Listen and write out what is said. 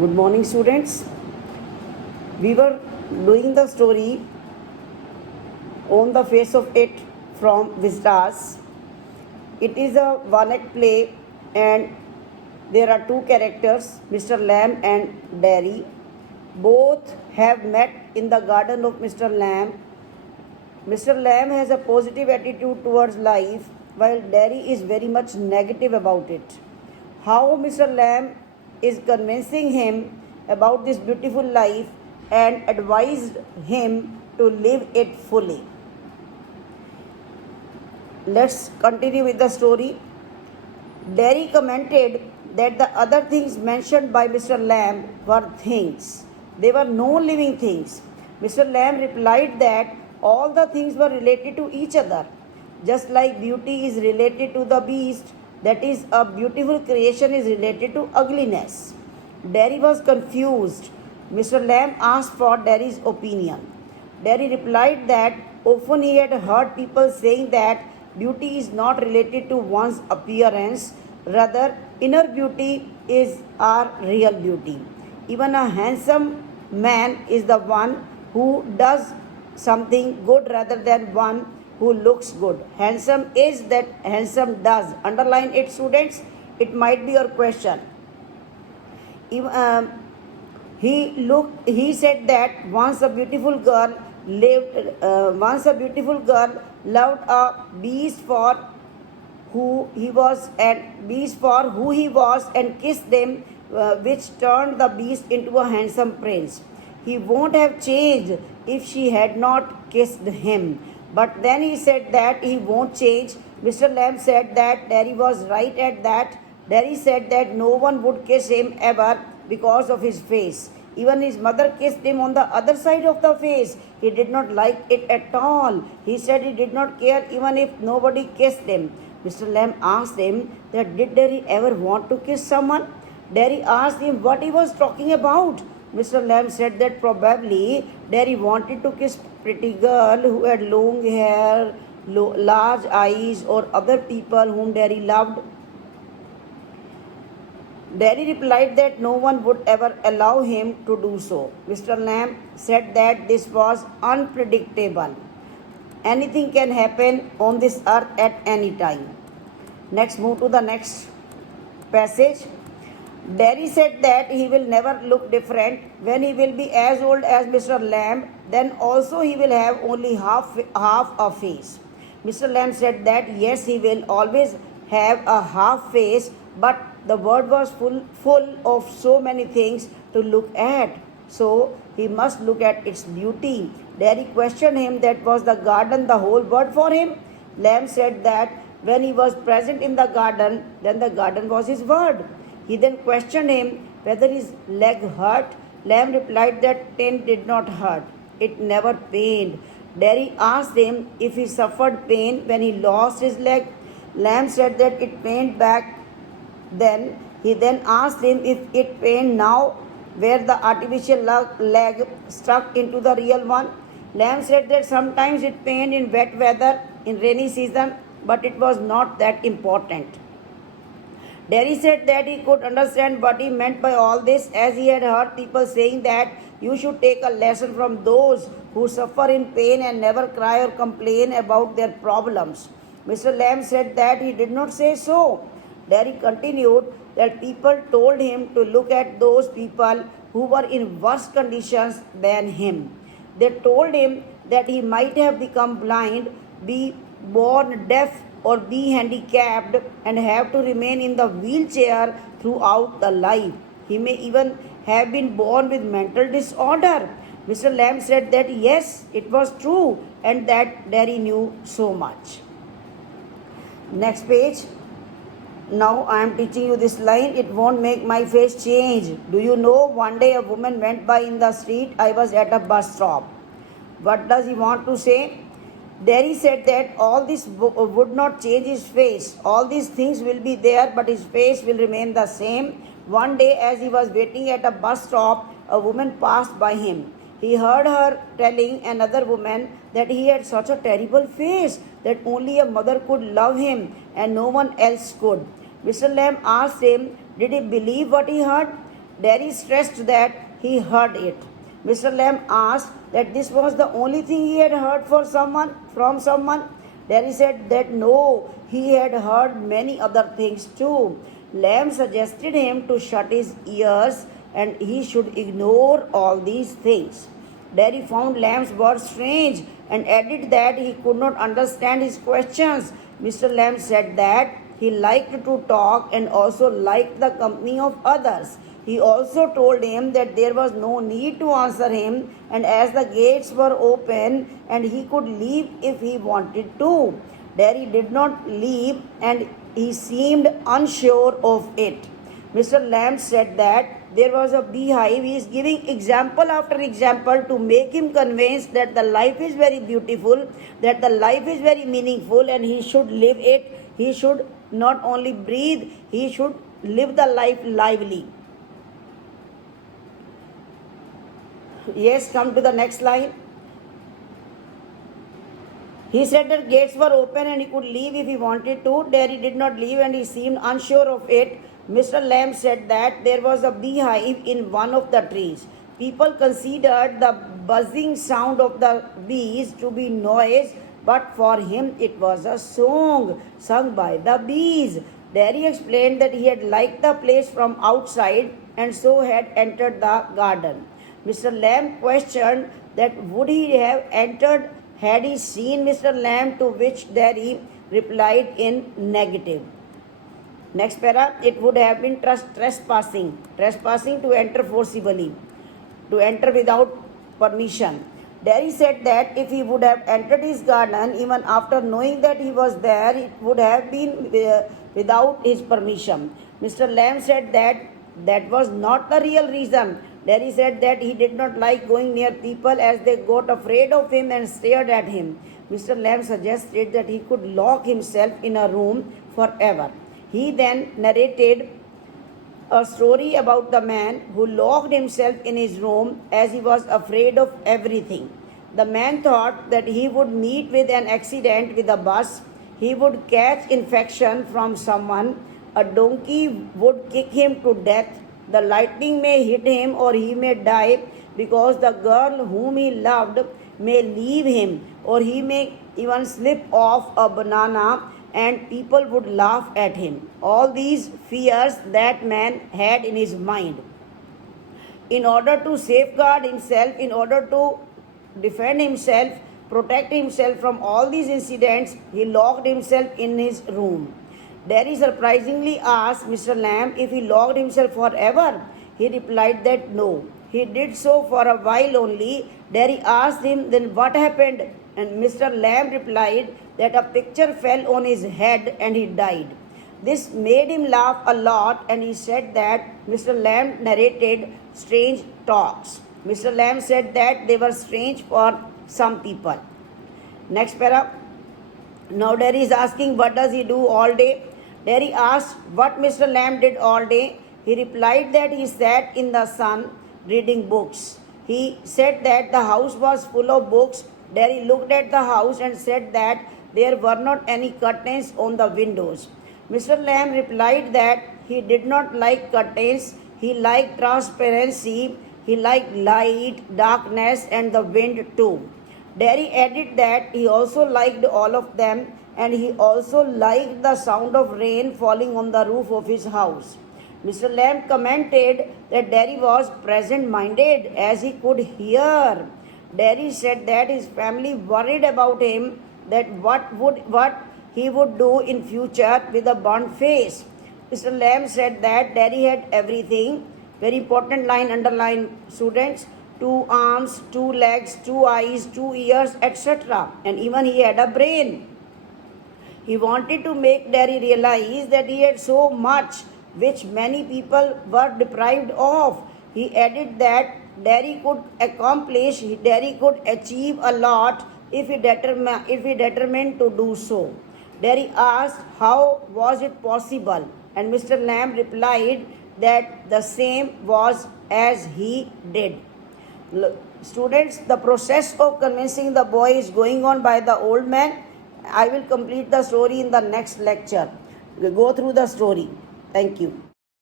Good morning, students. We were doing the story On the Face of It from Vistas. It is a one-act play, and there are two characters, Mr. Lamb and Derry. Both have met in the garden of Mr. Lamb. Mr. Lamb has a positive attitude towards life, while Derry is very much negative about it. How Mr. Lamb is convincing him about this beautiful life and advised him to live it fully. Let's continue with the story. Derry commented that the other things mentioned by Mr. Lamb were things. They were no living things. Mr. Lamb replied that all the things were related to each other. Just like beauty is related to the beast, that is, a beautiful creation is related to ugliness. Derry was confused. Mr. Lamb asked for Derry's opinion. Derry replied that often he had heard people saying that beauty is not related to one's appearance, rather, inner beauty is our real beauty. Even a handsome man is the one who does something good rather than one who looks good. Handsome is that handsome does. Underline it, students. It might be your question. He said that once a beautiful girl loved a beast for who he was and kissed them, which turned the beast into a handsome prince. He won't have changed if she had not kissed him. But then he said that he won't change. Mr. Lamb said that Derry was right at that. Derry said that no one would kiss him ever because of his face. Even his mother kissed him on the other side of the face. He did not like it at all. He said he did not care even if nobody kissed him. Mr. Lamb asked him that did Derry ever want to kiss someone? Derry asked him what he was talking about. Mr. Lamb said that probably Derry wanted to kiss pretty girl who had long hair, large eyes, or other people whom Derry loved. Derry replied that no one would ever allow him to do so. Mr. Lamb said that this was unpredictable. Anything can happen on this earth at any time. Next, move to the next passage. Derry said that he will never look different. When he will be as old as Mr. Lamb, then also he will have only half a face. Mr. Lamb said that yes, he will always have a half face, but the world was full of so many things to look at. So he must look at its beauty. Derry questioned him that was the garden the whole world for him. Lamb said that when he was present in the garden, then the garden was his world. He then questioned him whether his leg hurt. Lamb replied that pain did not hurt. It never pained. Derry asked him if he suffered pain when he lost his leg. Lamb said that it pained back then. He then asked him if it pained now where the artificial leg stuck into the real one. Lamb said that sometimes it pained in wet weather, in rainy season, but it was not that important. Derry said that he could understand what he meant by all this, as he had heard people saying that you should take a lesson from those who suffer in pain and never cry or complain about their problems. Mr. Lamb said that he did not say so. Derry continued that people told him to look at those people who were in worse conditions than him. They told him that he might have become blind, be born deaf, or be handicapped and have to remain in the wheelchair throughout the life. He may even have been born with mental disorder. Mr. Lamb said that yes, it was true and that Derry knew so much. Next page. Now I am teaching you this line. It won't make my face change. Do you know, one day a woman went by in the street. I was at a bus stop. What does he want to say? Derry said that all this would not change his face. All these things will be there, but his face will remain the same. One day, as he was waiting at a bus stop, a woman passed by him. He heard her telling another woman that he had such a terrible face that only a mother could love him and no one else could. Mr. Lamb asked him, did he believe what he heard? Derry stressed that he heard it. Mr. Lamb asked that this was the only thing he had heard from someone. Derry said that no, he had heard many other things too. Lamb suggested him to shut his ears and he should ignore all these things. Derry found Lamb's words strange and added that he could not understand his questions. Mr. Lamb said that he liked to talk and also liked the company of others. He also told him that there was no need to answer him, and as the gates were open and he could leave if he wanted to. Derry did not leave and he seemed unsure of it. Mr. Lamb said that there was a beehive. He is giving example after example to make him convinced that the life is very beautiful, that the life is very meaningful, and he should live it. He should not only breathe, he should live the life lively. Yes, come to the next line. He said that gates were open and he could leave if he wanted to. Derry did not leave and he seemed unsure of it. Mr. Lamb said that there was a beehive in one of the trees. People considered the buzzing sound of the bees to be noise, but for him it was a song sung by the bees. Derry explained that he had liked the place from outside and so had entered the garden. Mr. Lamb questioned that would he have entered had he seen Mr. Lamb, to which Derry replied in negative. Next para, it would have been trespassing to enter forcibly, to enter without permission. Derry said that if he would have entered his garden, even after knowing that he was there, it would have been without his permission. Mr. Lamb said that that was not the real reason. Derry said that he did not like going near people as they got afraid of him and stared at him. Mr. Lamb suggested that he could lock himself in a room forever. He then narrated a story about the man who locked himself in his room as he was afraid of everything. The man thought that he would meet with an accident with a bus, he would catch infection from someone, a donkey would kick him to death, the lightning may hit him or he may die because the girl whom he loved may leave him, or he may even slip off a banana and people would laugh at him. All these fears that man had in his mind. In order to safeguard himself, in order to defend himself, protect himself from all these incidents, he locked himself in his room. Derry surprisingly asked Mr. Lamb if he locked himself forever. He replied that no, he did so for a while only. Derry asked him then what happened, and Mr. Lamb replied that a picture fell on his head and he died. This made him laugh a lot, and he said that Mr. Lamb narrated strange talks. Mr. Lamb said that they were strange for some people. Next para. Now Derry is asking what does he do all day. Derry asked what Mr. Lamb did all day. He replied that he sat in the sun reading books. He said that the house was full of books. Derry looked at the house and said that there were not any curtains on the windows. Mr. Lamb replied that he did not like curtains. He liked transparency. He liked light, darkness, and the wind too. Derry added that he also liked all of them, and he also liked the sound of rain falling on the roof of his house. Mr. Lamb commented that Derry was present-minded as he could hear. Derry said that his family worried about him, that what he would do in future with a burnt face. Mr. Lamb said that Derry had everything. Very important line, underline students. 2 arms, 2 legs, 2 eyes, 2 ears, etc. And even he had a brain. He wanted to make Derry realize that he had so much which many people were deprived of. He added that Derry could achieve a lot if he determined to do so. Derry asked how was it possible, and Mr. Lamb replied that the same was as he did. Students, the process of convincing the boy is going on by the old man. I will complete the story in the next lecture. We'll go through the story. Thank you.